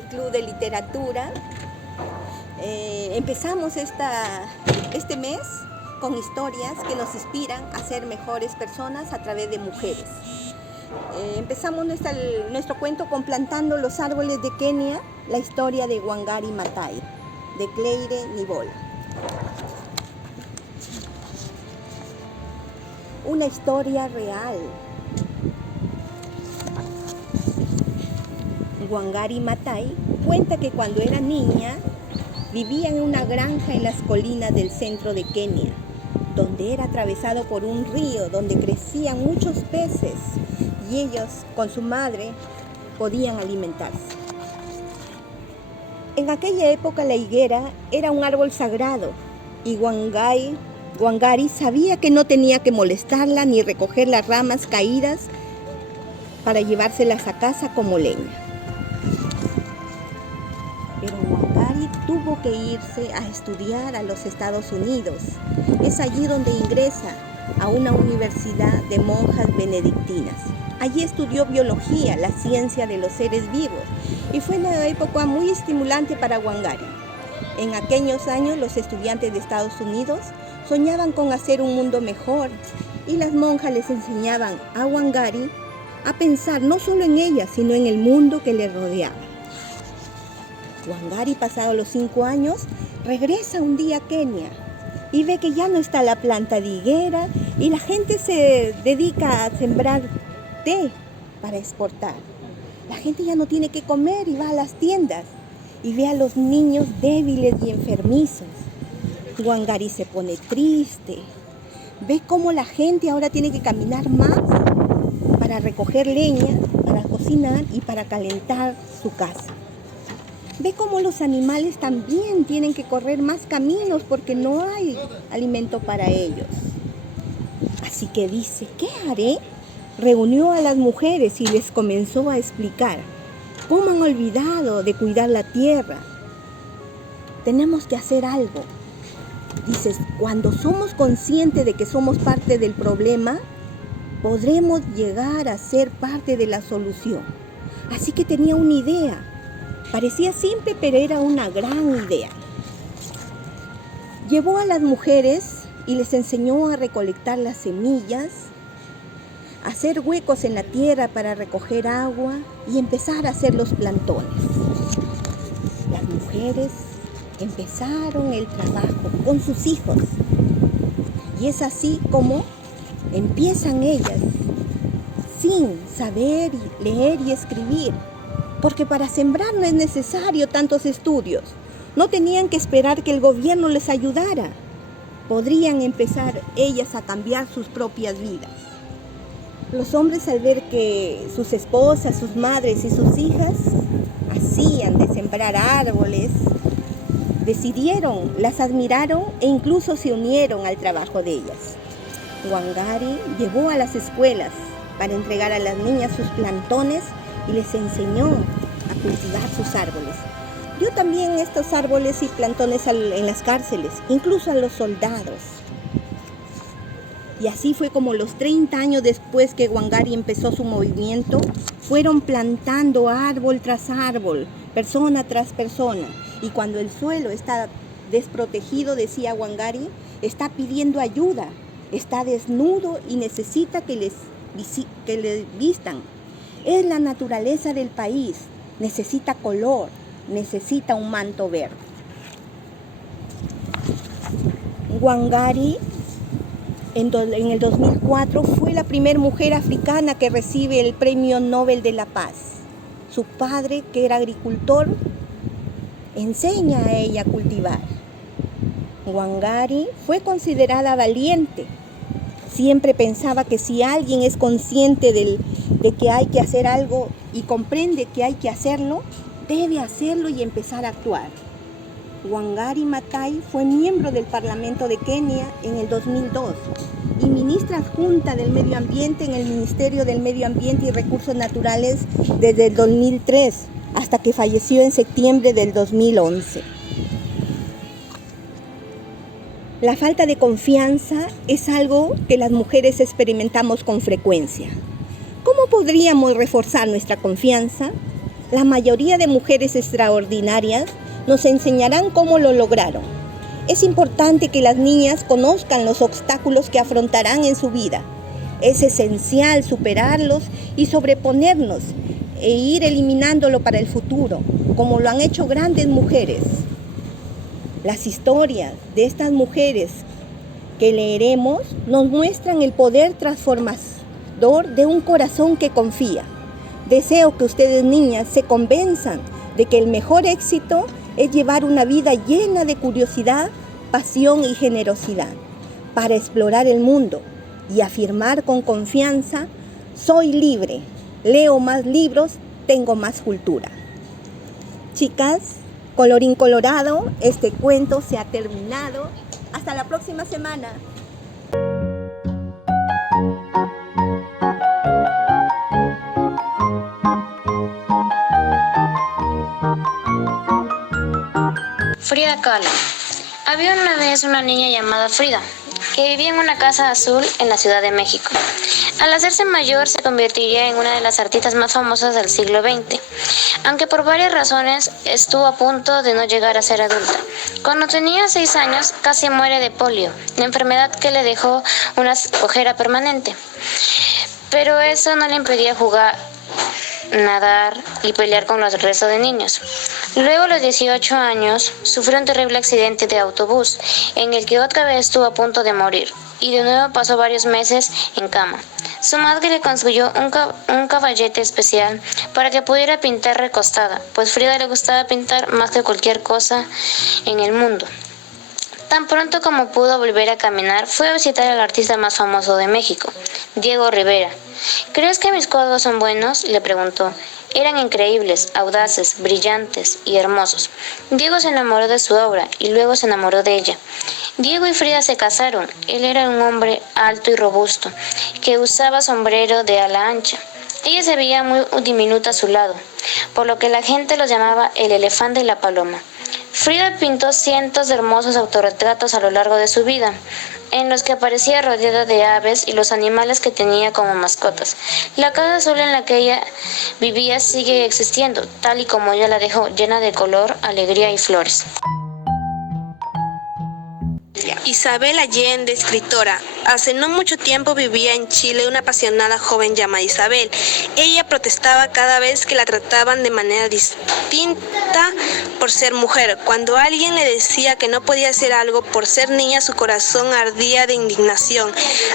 del Club de Literatura. Empezamos este mes con historias que nos inspiran a ser mejores personas a través de mujeres. Empezamos nuestro cuento con Plantando los árboles de Kenia, la historia de Wangari Maathai, de Claire Nivola. Una historia real. Wangari Maathai cuenta que cuando era niña vivía en una granja en las colinas del centro de Kenia, donde era atravesado por un río donde crecían muchos peces y ellos con su madre podían alimentarse. En aquella época la higuera era un árbol sagrado y Wangari sabía que no tenía que molestarla ni recoger las ramas caídas para llevárselas a casa como leña. Pero Wangari tuvo que irse a estudiar a los Estados Unidos. Es allí donde ingresa a una universidad de monjas benedictinas. Allí estudió biología, la ciencia de los seres vivos, y fue una época muy estimulante para Wangari. En aquellos años los estudiantes de Estados Unidos soñaban con hacer un mundo mejor y las monjas les enseñaban a Wangari a pensar no solo en ella, sino en el mundo que le rodeaba. Wangari, pasados los 5 años, regresa un día a Kenia y ve que ya no está la planta de higuera y la gente se dedica a sembrar té para exportar. La gente ya no tiene que comer y va a las tiendas y ve a los niños débiles y enfermizos. Wangari se pone triste. Ve cómo la gente ahora tiene que caminar más para recoger leña, para cocinar y para calentar su casa. Ve cómo los animales también tienen que correr más caminos porque no hay alimento para ellos. Así que dice, ¿qué haré? Reunió a las mujeres y les comenzó a explicar cómo han olvidado de cuidar la tierra. Tenemos que hacer algo. Dices, cuando somos conscientes de que somos parte del problema, podremos llegar a ser parte de la solución. Así que tenía una idea. Parecía simple, pero era una gran idea. Llevó a las mujeres y les enseñó a recolectar las semillas, a hacer huecos en la tierra para recoger agua y empezar a hacer los plantones. Las mujeres empezaron el trabajo con sus hijos y es así como empiezan ellas sin saber leer y escribir, porque para sembrar no es necesario tantos estudios. No tenían que esperar que el gobierno les ayudara. Podrían empezar ellas a cambiar sus propias vidas. Los hombres, al ver que sus esposas, sus madres y sus hijas hacían de sembrar árboles, decidieron, las admiraron e incluso se unieron al trabajo de ellas. Wangari llevó a las escuelas para entregar a las niñas sus plantones y les enseñó a cultivar sus árboles. Dio también estos árboles y plantones en las cárceles, incluso a los soldados. Y así fue como los 30 años después que Wangari empezó su movimiento, fueron plantando árbol tras árbol, persona tras persona. Y cuando el suelo está desprotegido, decía Wangari, está pidiendo ayuda, está desnudo y necesita que le vistan. Es la naturaleza del país, necesita color, necesita un manto verde. Wangari en el 2004 fue la primera mujer africana que recibe el Premio Nobel de la Paz. Su padre, que era agricultor, enseña a ella a cultivar. Wangari fue considerada valiente. Siempre pensaba que si alguien es consciente de que hay que hacer algo y comprende que hay que hacerlo, debe hacerlo y empezar a actuar. Wangari Maathai fue miembro del Parlamento de Kenia en el 2002 y ministra adjunta del Medio Ambiente en el Ministerio del Medio Ambiente y Recursos Naturales desde el 2003 hasta que falleció en septiembre del 2011. La falta de confianza es algo que las mujeres experimentamos con frecuencia. ¿Cómo podríamos reforzar nuestra confianza? La mayoría de mujeres extraordinarias nos enseñarán cómo lo lograron. Es importante que las niñas conozcan los obstáculos que afrontarán en su vida. Es esencial superarlos y sobreponernos e ir eliminándolo para el futuro, como lo han hecho grandes mujeres. Las historias de estas mujeres que leeremos nos muestran el poder transformador de un corazón que confía. Deseo que ustedes, niñas, se convenzan de que el mejor éxito es llevar una vida llena de curiosidad, pasión y generosidad para explorar el mundo y afirmar con confianza: soy libre, leo más libros, tengo más cultura. Chicas, colorín colorado, este cuento se ha terminado. Hasta la próxima semana. Frida Kahlo. Había una vez una niña llamada Frida, que vivía en una casa azul en la Ciudad de México. Al hacerse mayor se convertiría en una de las artistas más famosas del siglo XX, aunque por varias razones estuvo a punto de no llegar a ser adulta. Cuando tenía 6 años casi muere de polio, la enfermedad que le dejó una cojera permanente. Pero eso no le impedía jugar, nadar y pelear con los restos de niños. Luego, a los 18 años, sufrió un terrible accidente de autobús, en el que otra vez estuvo a punto de morir, y de nuevo pasó varios meses en cama. Su madre le construyó un caballete especial para que pudiera pintar recostada, pues Frida le gustaba pintar más que cualquier cosa en el mundo. Tan pronto como pudo volver a caminar, fue a visitar al artista más famoso de México, Diego Rivera. ¿Crees que mis cuadros son buenos?, le preguntó. Eran increíbles, audaces, brillantes y hermosos. Diego se enamoró de su obra y luego se enamoró de ella. Diego y Frida se casaron. Él era un hombre alto y robusto, que usaba sombrero de ala ancha. Ella se veía muy diminuta a su lado, por lo que la gente los llamaba el elefante y la paloma. Frida pintó cientos de hermosos autorretratos a lo largo de su vida, en los que aparecía rodeada de aves y los animales que tenía como mascotas. La casa azul en la que ella vivía sigue existiendo, tal y como ella la dejó, llena de color, alegría y flores. Isabel Allende, escritora. Hace no mucho tiempo vivía en Chile una apasionada joven llamada Isabel. Ella protestaba cada vez que la trataban de manera distinta por ser mujer. Cuando alguien le decía que no podía hacer algo por ser niña, su corazón ardía de indignación.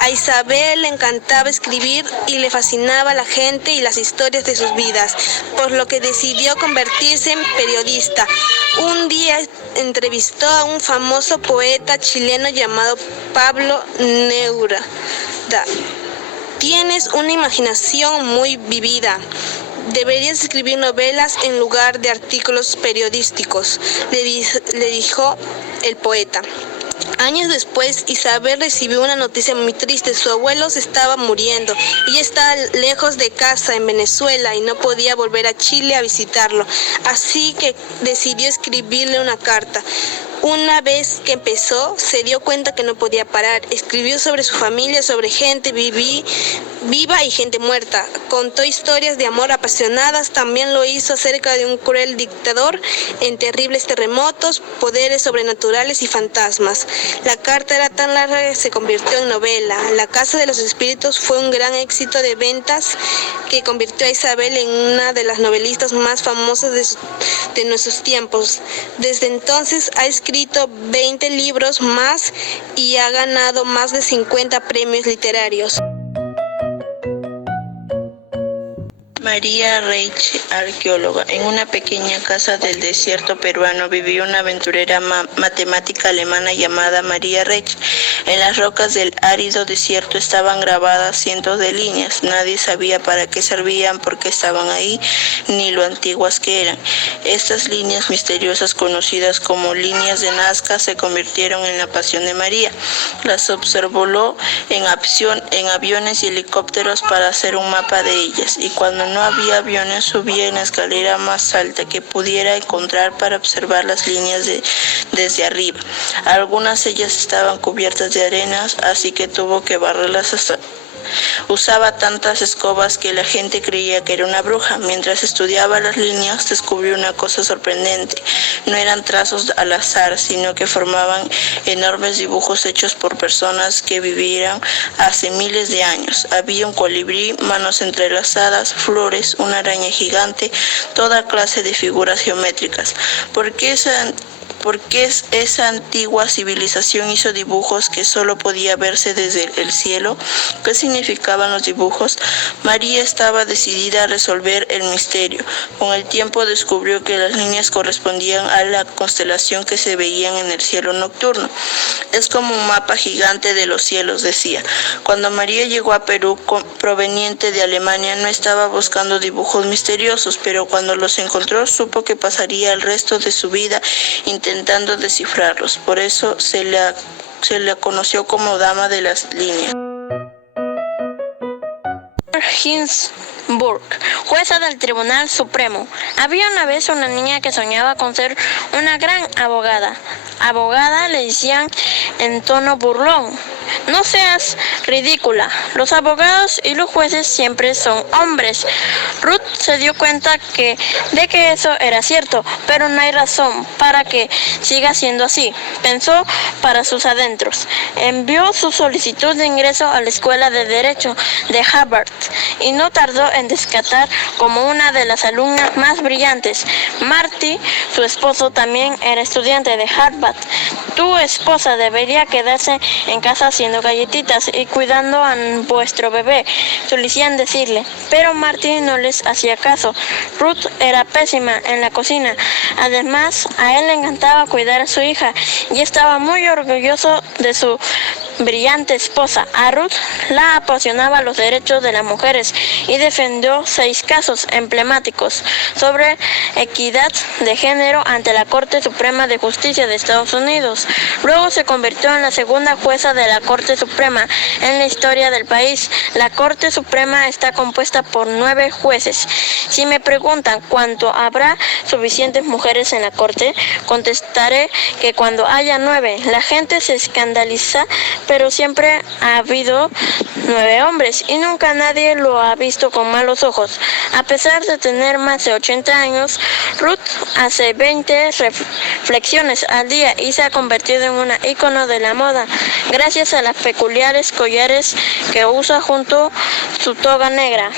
A Isabel le encantaba escribir y le fascinaba la gente y las historias de sus vidas, por lo que decidió convertirse en periodista. Un día entrevistó a un famoso poeta chileno llamado Pablo Neruda. Tienes una imaginación muy vivida. Deberías escribir novelas en lugar de artículos periodísticos, le dijo el poeta. Años después, Isabel recibió una noticia muy triste. Su abuelo se estaba muriendo. Ella estaba lejos de casa en Venezuela y no podía volver a Chile a visitarlo. Así que decidió escribirle una carta. Una vez que empezó, se dio cuenta que no podía parar. Escribió sobre su familia, sobre gente viva y gente muerta. Contó historias de amor apasionadas. También lo hizo acerca de un cruel dictador, en terribles terremotos, poderes sobrenaturales y fantasmas. La carta era tan larga que se convirtió en novela. La Casa de los Espíritus fue un gran éxito de ventas que convirtió a Isabel en una de las novelistas más famosas de nuestros tiempos. Desde entonces ha escrito 20 libros más y ha ganado más de 50 premios literarios. María Reich, arqueóloga. En una pequeña casa del desierto peruano vivía una aventurera matemática alemana llamada María Reich. En las rocas del árido desierto estaban grabadas cientos de líneas. Nadie sabía para qué servían, por qué estaban ahí, ni lo antiguas que eran. Estas líneas misteriosas, conocidas como líneas de Nazca, se convirtieron en la pasión de María. Las observó en aviones y helicópteros para hacer un mapa de ellas, y cuando no había aviones subía en la escalera más alta que pudiera encontrar para observar las líneas desde arriba. Algunas de ellas estaban cubiertas de arenas, así que tuvo que barrerlas Usaba tantas escobas que la gente creía que era una bruja. Mientras estudiaba las líneas, descubrió una cosa sorprendente. No eran trazos al azar, sino que formaban enormes dibujos hechos por personas que vivieran hace miles de años. Había un colibrí, manos entrelazadas, flores, una araña gigante, toda clase de figuras geométricas. ¿Por qué esa antigua civilización hizo dibujos que solo podía verse desde el cielo? ¿Qué significaban los dibujos? María estaba decidida a resolver el misterio. Con el tiempo descubrió que las líneas correspondían a la constelación que se veían en el cielo nocturno. Es como un mapa gigante de los cielos, decía. Cuando María llegó a Perú, proveniente de Alemania, no estaba buscando dibujos misteriosos, pero cuando los encontró supo que pasaría el resto de su vida intentando descifrarlos. Por eso se le conoció como Dama de las Líneas. Ginsburg, jueza del Tribunal Supremo. Había una vez una niña que soñaba con ser una gran abogada. Abogada, le decían en tono burlón. No seas ridícula. Los abogados y los jueces siempre son hombres. Ruth se dio cuenta de que eso era cierto, pero no hay razón para que siga siendo así. Pensó para sus adentros. Envió su solicitud de ingreso a la Escuela de Derecho de Harvard y no tardó en descartar como una de las alumnas más brillantes. Marty, su esposo, también era estudiante de Harvard. Tu esposa debería quedarse en casa haciendo galletitas y cuidando a vuestro bebé, solían decirle, pero Marty no les hacía caso. Ruth era pésima en la cocina. Además, a él le encantaba cuidar a su hija y estaba muy orgulloso de su brillante esposa. A Ruth la apasionaba los derechos de las mujeres y defendió 6 casos emblemáticos sobre equidad de género ante la Corte Suprema de Justicia de Estados Unidos. Luego se convirtió en la segunda jueza de la Corte Suprema en la historia del país. La Corte Suprema está compuesta por 9 jueces. Si me preguntan cuánto habrá suficientes mujeres en la Corte, contestaré que cuando haya 9, la gente se escandaliza, pero siempre ha habido 9 hombres y nunca nadie lo ha visto con malos ojos. A pesar de tener más de 80 años, Ruth hace 20 reflexiones al día y se ha convertido en una ícono de la moda gracias a las peculiares collares que usa junto a su toga negra.